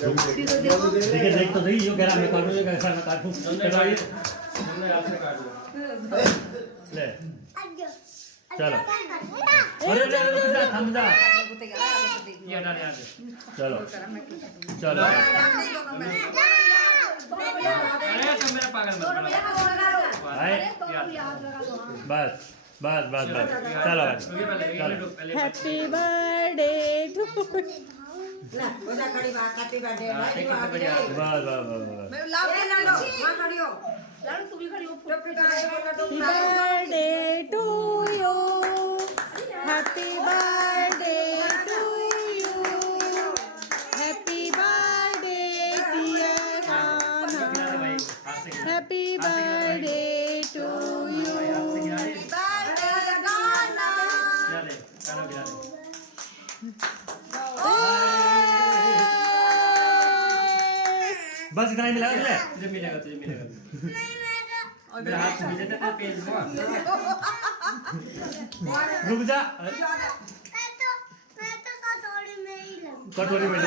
देखिए देख तो सही जो कह रहा मैं काटूं ये कैसा मैं काटूं बताइए आपसे काटो ले चलो अरे ले ले जा थम जा ये हटा दे आगे चलो चलो अरे तुम मेरा पागल मत बनो भाई बस बस बस बस चलो चलो हैप्पी बर्थडे टू ला बोला खड़ी बात हैप्पी बर्थडे भाई बस बस बस मैं लाओ के लाडो वहां खड़ी हो लाडू तू भी खड़ी हो टोपी का ये बोला तो happy birthday to you happy birthday to you happy birthday dear गाना happy birthday to you birthday गाना बस इतना ही मिला ले तुझे मिलेगा मेरे हाथ से मिले तो पेज को रुक जा मैं तो कटोरी में ही लूं। कटोरी में